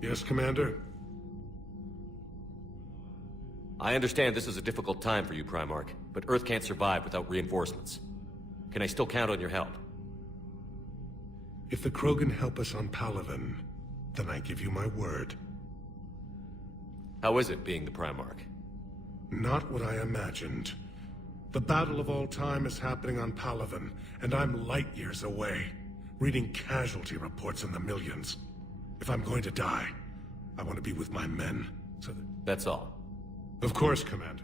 Yes, Commander? I understand this is a difficult time for you, Primarch, but Earth can't survive without reinforcements. Can I still count on your help? If the Krogan help us on Palaven, then I give you my word. How is it being the Primarch? Not what I imagined. The battle of all time is happening on Palaven, and I'm light years away, reading casualty reports in the millions. If I'm going to die, I want to be with my men, so that... That's all. Of course, Commander.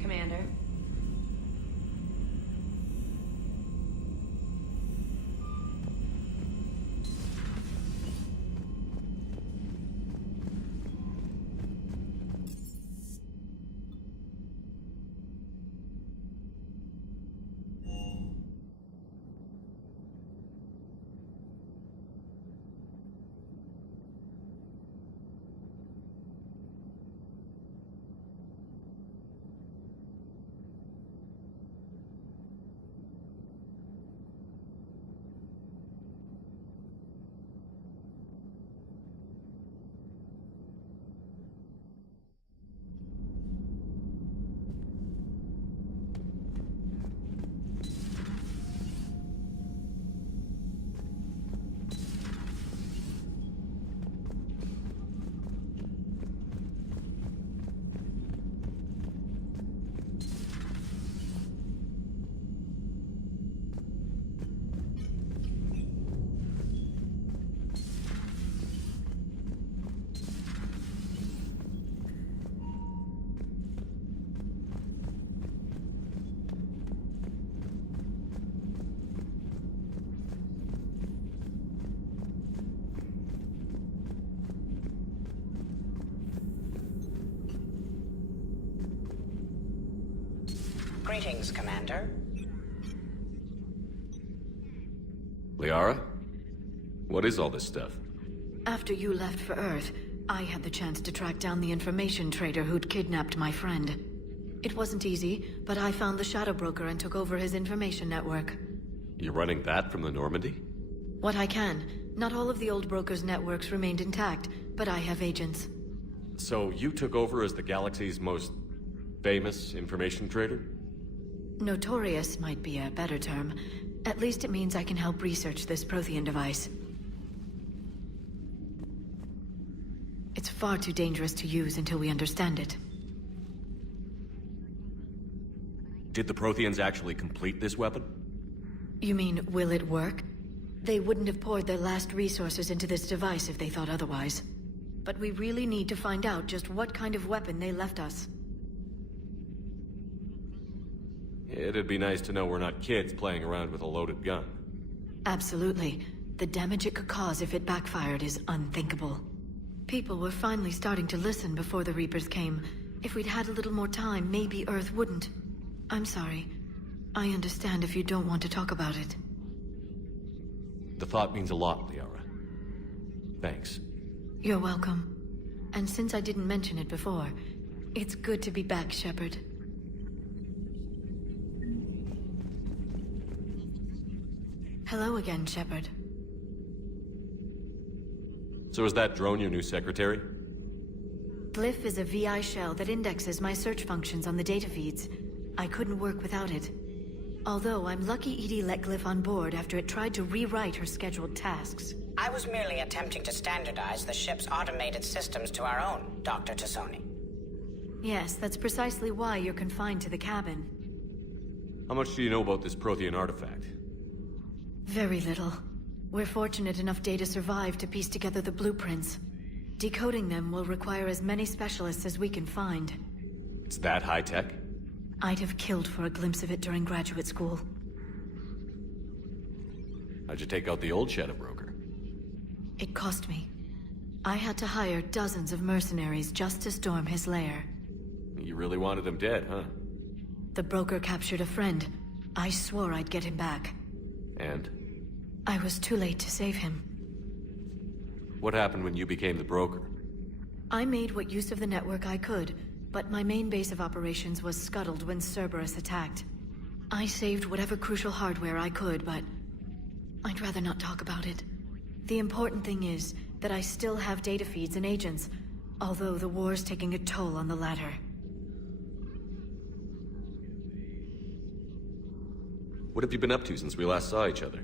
Commander. Greetings, Commander. Liara? What is all this stuff? After you left for Earth, I had the chance to track down the information trader who'd kidnapped my friend. It wasn't easy, but I found the Shadow Broker and took over his information network. You're running that from the Normandy? What I can. Not all of the old broker's networks remained intact, but I have agents. So you took over as the galaxy's most famous information trader? Notorious might be a better term. At least it means I can help research this Prothean device. It's far too dangerous to use until we understand it. Did the Protheans actually complete this weapon? You mean, will it work? They wouldn't have poured their last resources into this device if they thought otherwise. But we really need to find out just what kind of weapon they left us. It'd be nice to know we're not kids playing around with a loaded gun. Absolutely. The damage it could cause if it backfired is unthinkable. People were finally starting to listen before the Reapers came. If we'd had a little more time, maybe Earth wouldn't. I'm sorry. I understand if you don't want to talk about it. The thought means a lot, Liara. Thanks. You're welcome. And since I didn't mention it before, it's good to be back, Shepard. Hello again, Shepard. So is that drone your new secretary? Glyph is a VI shell that indexes my search functions on the data feeds. I couldn't work without it. Although I'm lucky EDI let Glyph on board after it tried to rewrite her scheduled tasks. I was merely attempting to standardize the ship's automated systems to our own, Dr. T'Soni. Yes, that's precisely why you're confined to the cabin. How much do you know about this Prothean artifact? Very little. We're fortunate enough Data survived to piece together the blueprints. Decoding them will require as many specialists as we can find. It's that high-tech? I'd have killed for a glimpse of it during graduate school. How'd you take out the old Shadow Broker? It cost me. I had to hire dozens of mercenaries just to storm his lair. You really wanted him dead, huh? The broker captured a friend. I swore I'd get him back. And? I was too late to save him. What happened when you became the broker? I made what use of the network I could, but my main base of operations was scuttled when Cerberus attacked. I saved whatever crucial hardware I could, but I'd rather not talk about it. The important thing is that I still have data feeds and agents, although the war's taking a toll on the latter. What have you been up to since we last saw each other?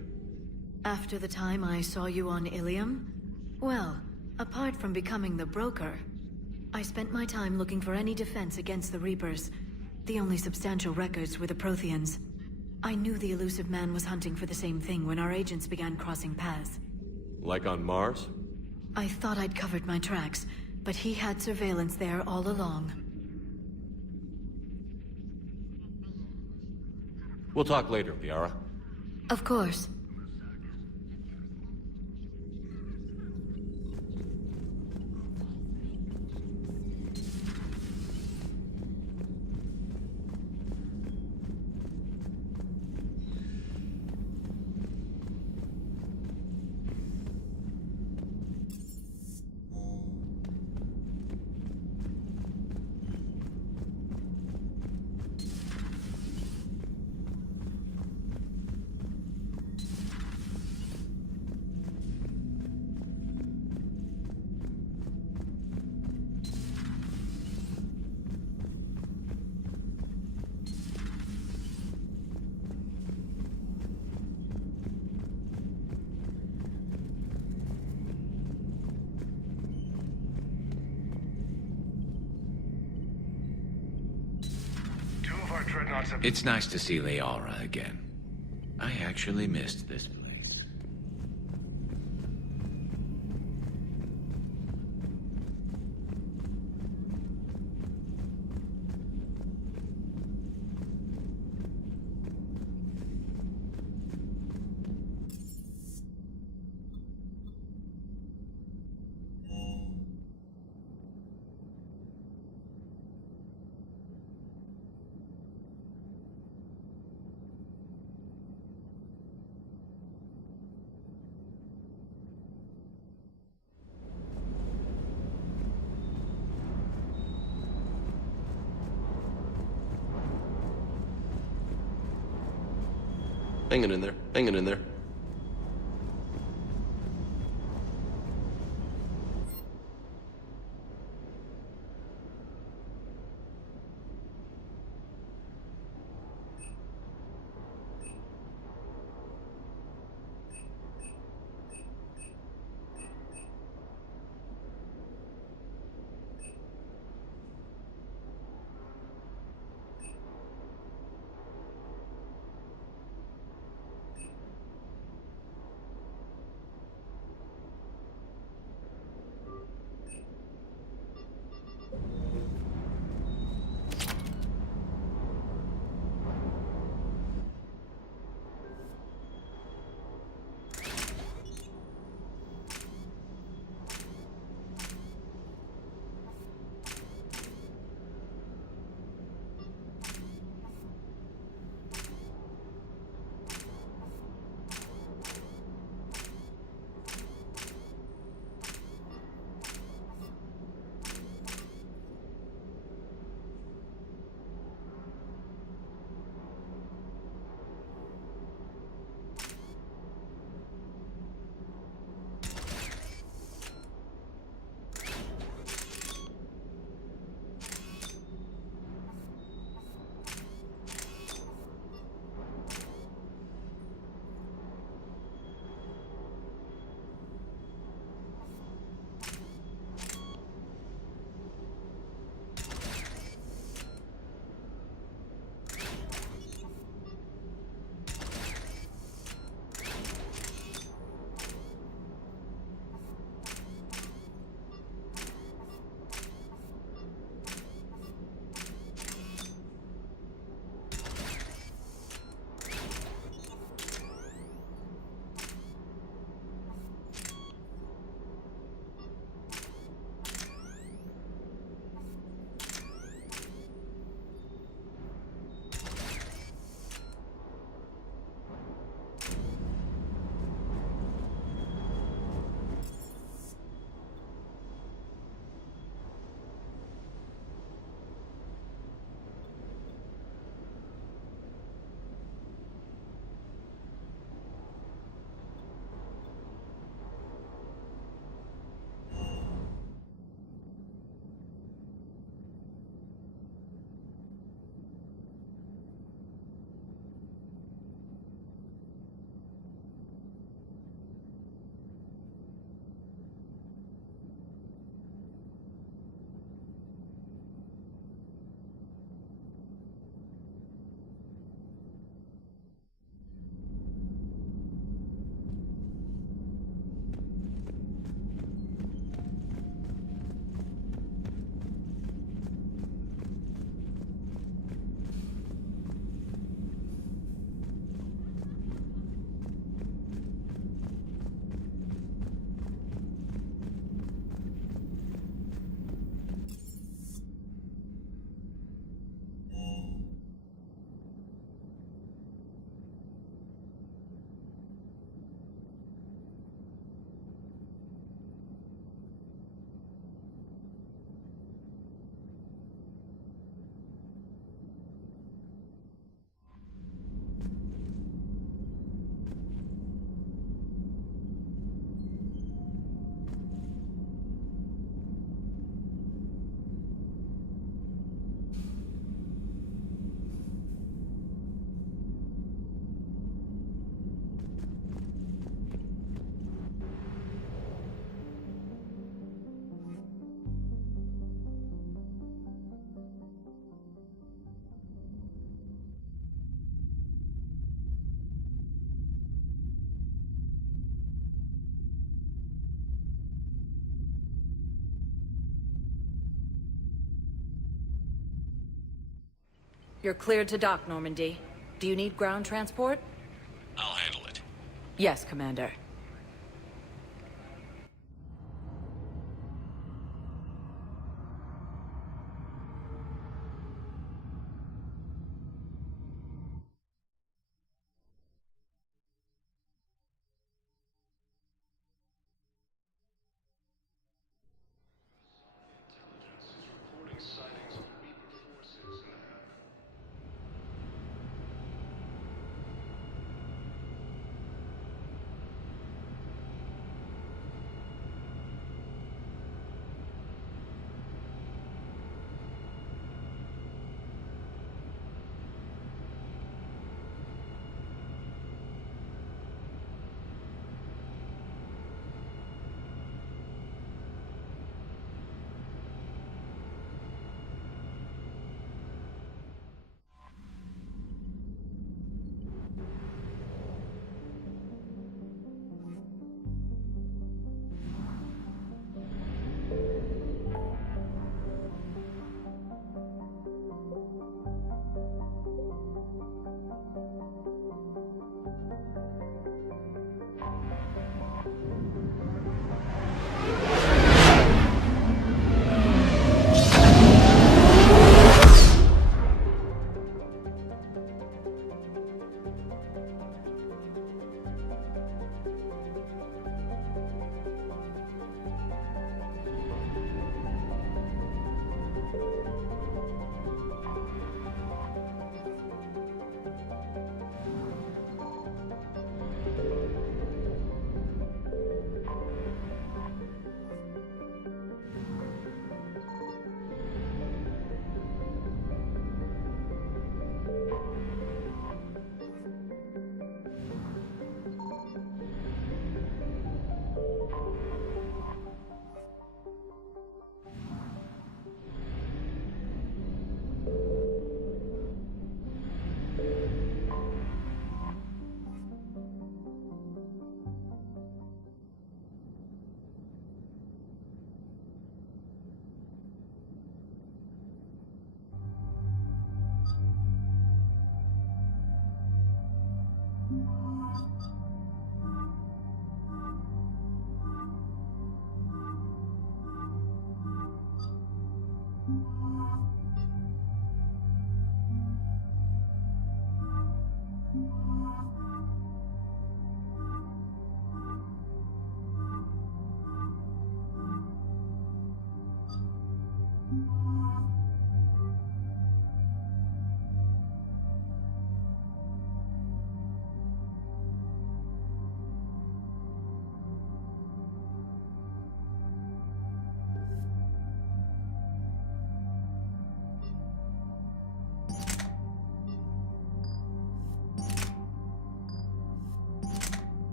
After the time I saw you on Ilium? Well, apart from becoming the broker, I spent my time looking for any defense against the Reapers. The only substantial records were the Protheans. I knew the elusive man was hunting for the same thing when our agents began crossing paths. Like on Mars? I thought I'd covered my tracks, but he had surveillance there all along. We'll talk later, Liara. Of course. It's nice to see Liara again. I actually missed this place. Hanging in there, hanging in there. You're cleared to dock, Normandy. Do you need ground transport? I'll handle it. Yes, Commander.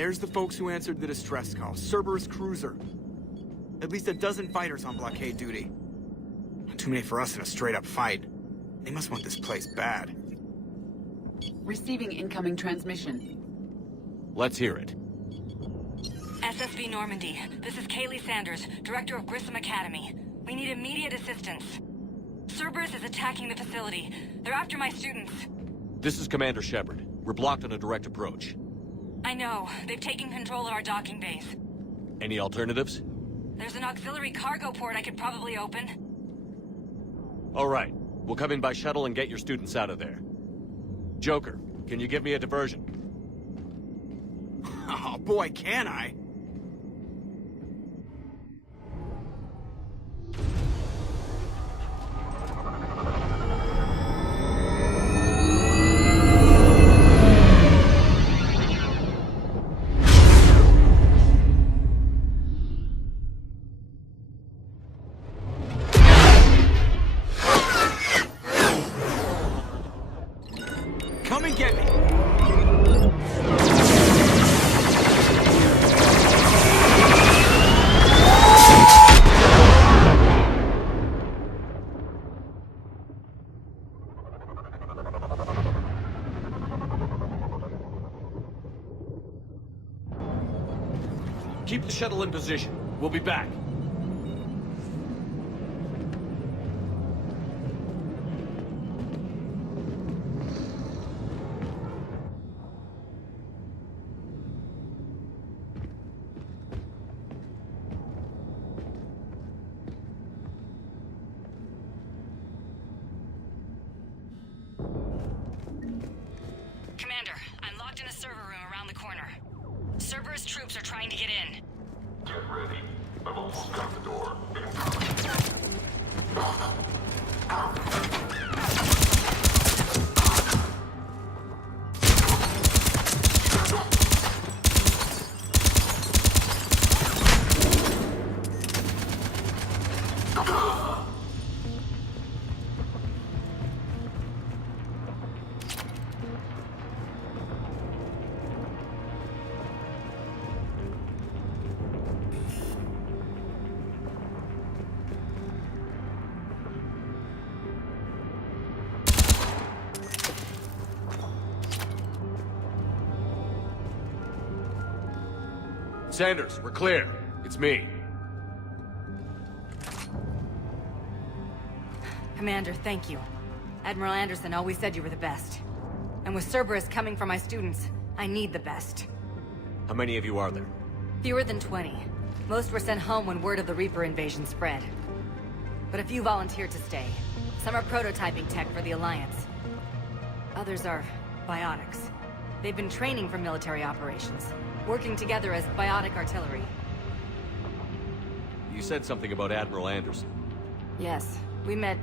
There's the folks who answered the distress call. Cerberus cruiser. At least a dozen fighters on blockade duty. Not too many for us in a straight-up fight. They must want this place bad. Receiving incoming transmission. Let's hear it. SSV Normandy, this is Kaylee Sanders, Director of Grissom Academy. We need immediate assistance. Cerberus is attacking the facility. They're after my students. This is Commander Shepard. We're blocked on a direct approach. I know. They've taken control of our docking base. Any alternatives? There's an auxiliary cargo port I could probably open. All right. We'll come in by shuttle and get your students out of there. Joker, can you give me a diversion? Oh boy, can I! Come and get me! Keep the shuttle in position. We'll be back. Commander, I'm locked in a server room around the corner. Cerberus troops are trying to get in. Get ready. I've almost got the door. Sanders, we're clear. It's me. Commander, thank you. Admiral Anderson always said you were the best. And with Cerberus coming for my students, I need the best. How many of you are there? Fewer than 20. Most were sent home when word of the Reaper invasion spread. But a few volunteered to stay. Some are prototyping tech for the Alliance. Others are biotics. They've been training for military operations, working together as biotic artillery. You said something about Admiral Anderson. Yes, we met...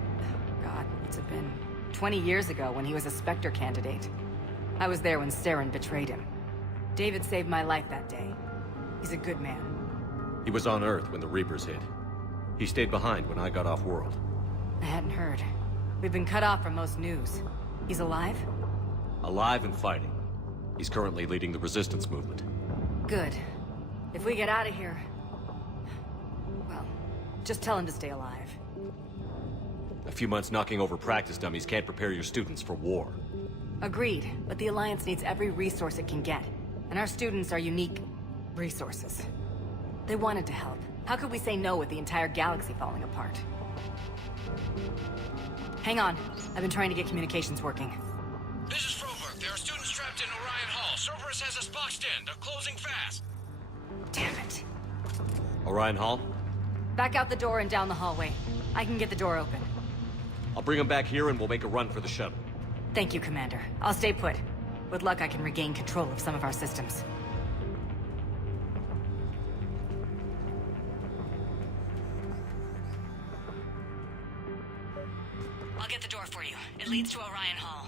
God, what's it been? 20 years ago when he was a Spectre candidate. I was there when Saren betrayed him. David saved my life that day. He's a good man. He was on Earth when the Reapers hit. He stayed behind when I got off-world. I hadn't heard. We've been cut off from most news. He's alive? Alive and fighting. He's currently leading the resistance movement. Good. If we get out of here... well, just tell him to stay alive. A few months knocking over practice dummies can't prepare your students for war. Agreed, but the Alliance needs every resource it can get. And our students are unique resources. They wanted to help. How could we say no with the entire galaxy falling apart? Hang on. I've been trying to get communications working. This is Froberg. There are students trapped in Orion Hall. Cerberus has us boxed in. They're closing fast. Damn it. Orion Hall? Back out the door and down the hallway. I can get the door open. I'll bring them back here and we'll make a run for the shuttle. Thank you, Commander. I'll stay put. With luck, I can regain control of some of our systems. I'll get the door for you. It leads to Orion Hall.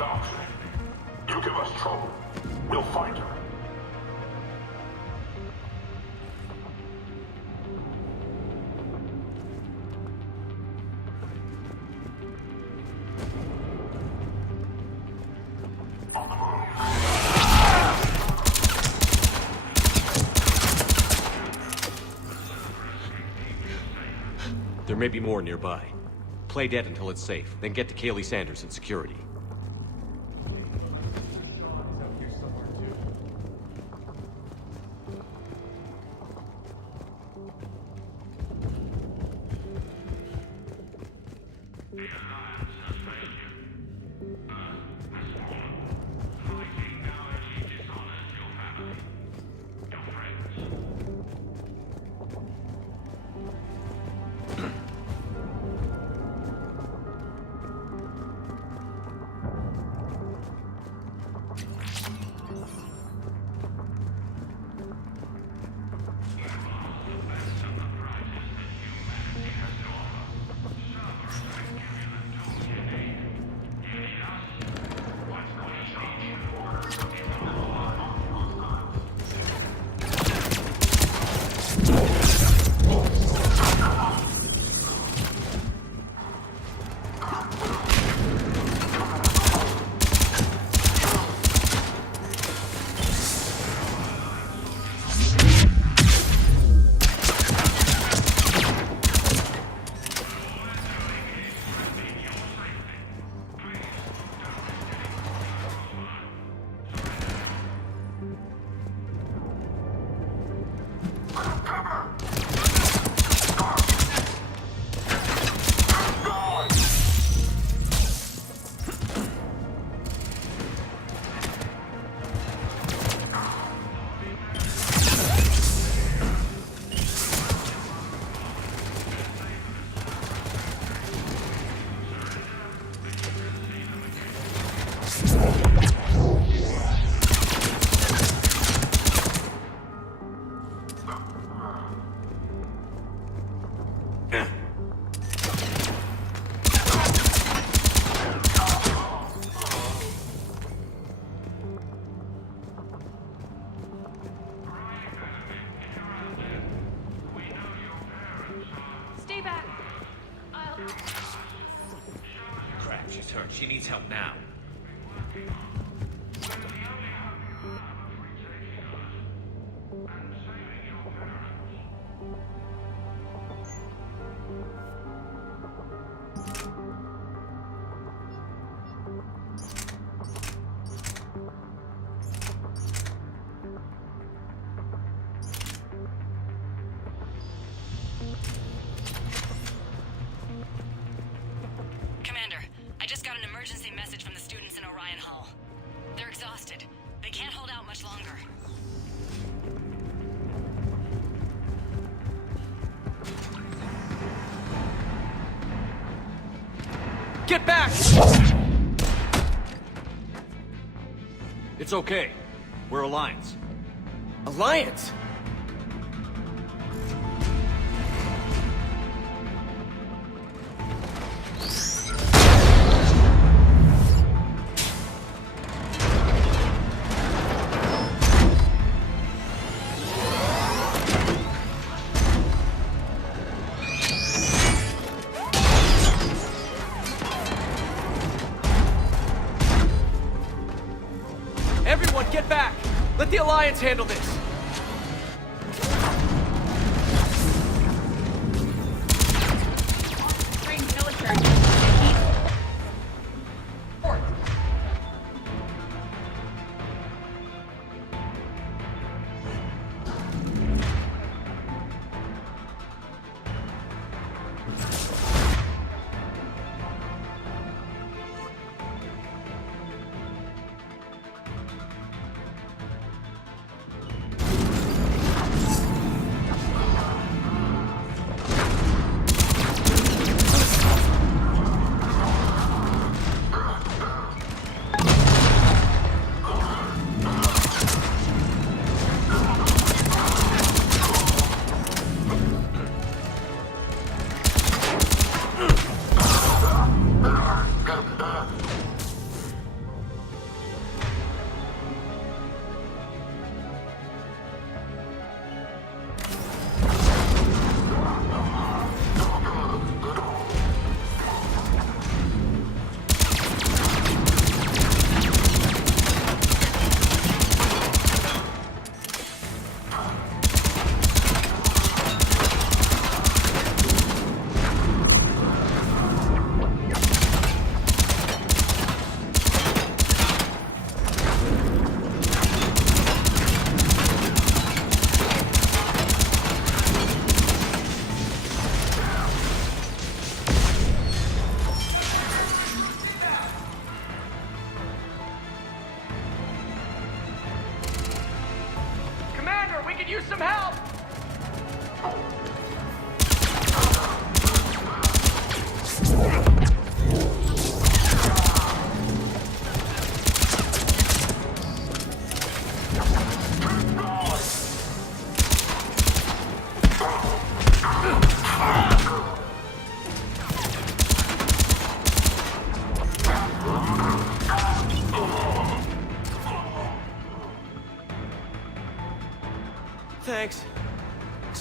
option. You give us trouble, we'll find her. There may be more nearby. Play dead until it's safe, then get to Kaylee Sanders and security. She's hurt. She needs help now. Emergency message from the students in Orion Hall. They're exhausted. They can't hold out much longer. Get back! It's okay. We're Alliance. Alliance? Everyone, get back! Let the Alliance handle this! Trained military. Report.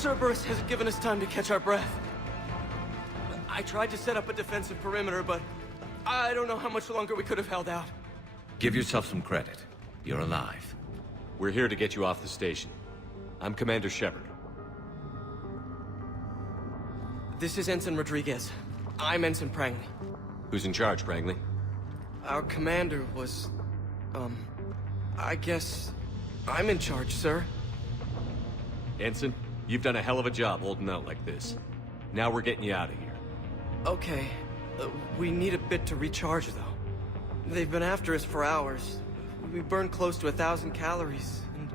Cerberus hasn't given us time to catch our breath. I tried to set up a defensive perimeter, but I don't know how much longer we could have held out. Give yourself some credit. You're alive. We're here to get you off the station. I'm Commander Shepard. This is Ensign Rodriguez. I'm Ensign Prangley. Who's in charge, Prangley? Our commander was... I guess... I'm in charge, sir. Ensign, you've done a hell of a job holding out like this. Now we're getting you out of here. Okay. We need a bit to recharge, though. They've been after us for hours. We burned close to 1,000 calories, and...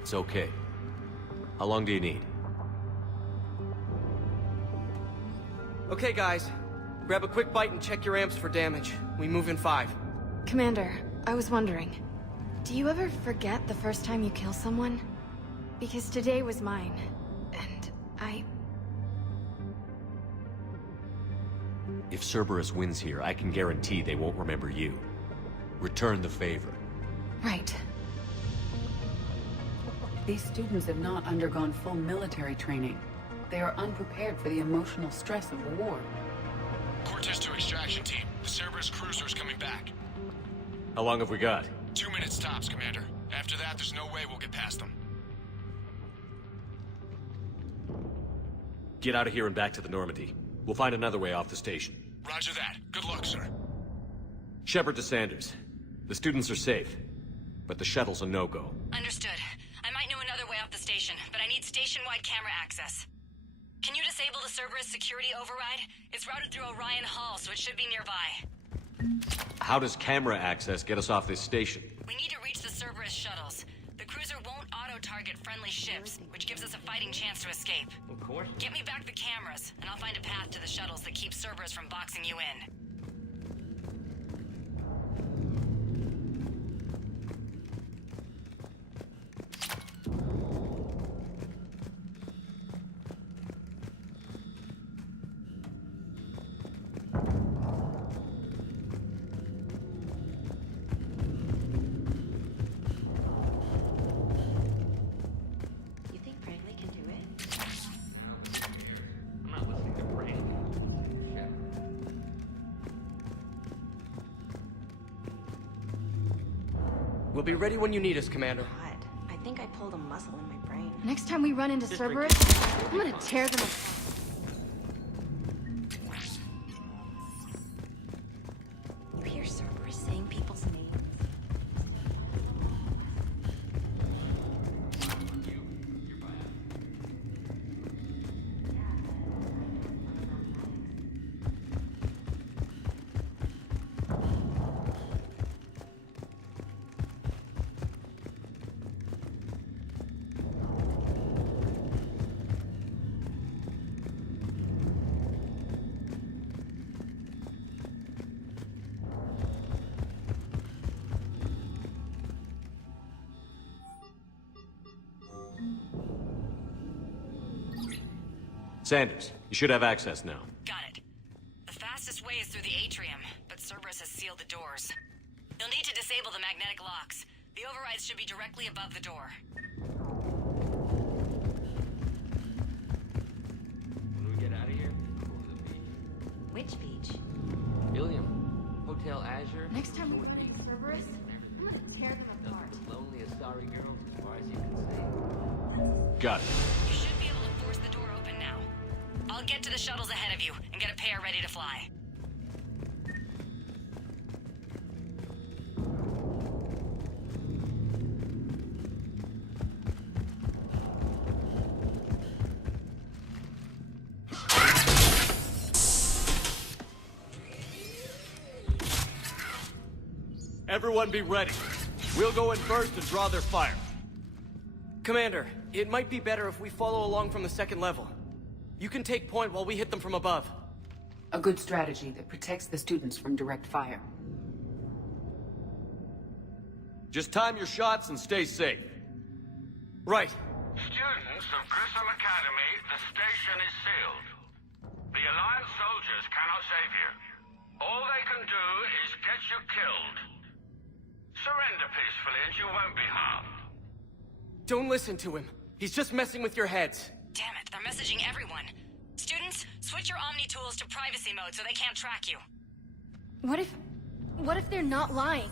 It's okay. How long do you need? Okay, guys. Grab a quick bite and check your amps for damage. We move in 5. Commander, I was wondering, do you ever forget the first time you kill someone? Because today was mine, and If Cerberus wins here, I can guarantee they won't remember you. Return the favor. Right. These students have not undergone full military training. They are unprepared for the emotional stress of the war. Cortez to extraction team. The Cerberus cruiser is coming back. How long have we got? 2 minutes tops, Commander. After that, there's no way we'll get past them. Get out of here and back to the Normandy. We'll find another way off the station. Roger that. Good luck, sir. Shepard to Sanders. The students are safe, but the shuttle's a no-go. Understood. I might know another way off the station, but I need station-wide camera access. Can you disable the Cerberus security override? It's routed through Orion Hall, so it should be nearby. How does camera access get us off this station? We need to reach the Cerberus shuttles. The cruiser won't auto-target friendly ships, which gives us a fighting chance to escape. Of course. Get me back the cameras, and I'll find a path to the shuttles that keeps Cerberus from boxing you in. You think Prangley can do it? I'm not listening to Prangley. We'll be ready when you need us, Commander. God, I think I pulled a muscle in my brain. next time we run into Cerberus, I'm gonna tear them apart. You hear Cerberus saying people's names? Sanders, you should have access now. Got it. The fastest way is through the atrium, but Cerberus has sealed the doors. You'll need to disable the magnetic locks. The overrides should be directly above the door. When we get out of here, we'll go to the beach. Which beach? William, Hotel Azure. Next time we run into Cerberus, I'm gonna tear them apart. The loneliest sorry girls as far as you can see. Got it. You should be able to force the door open now. I'll get to the shuttles ahead of you and get a pair ready to fly. Everyone be ready. We'll go in first and draw their fire. Commander, it might be better if we follow along from the second level. You can take point while we hit them from above. A good strategy that protects the students from direct fire. Just time your shots and stay safe. Right. Students of Grissom Academy, the station is sealed. The Alliance soldiers cannot save you. All they can do is get you killed. Surrender peacefully and you won't be harmed. Don't listen to him. He's just messing with your heads. Damn it, they're messaging everyone. Students, switch your Omni tools to privacy mode so they can't track you. What if they're not lying?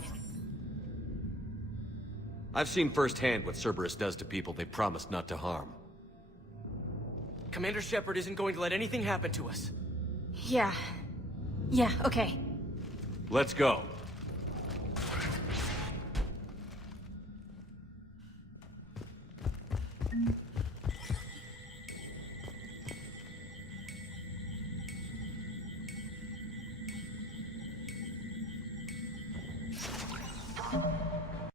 I've seen firsthand what Cerberus does to people they promised not to harm. Commander Shepard isn't going to let anything happen to us. Yeah, okay. Let's go.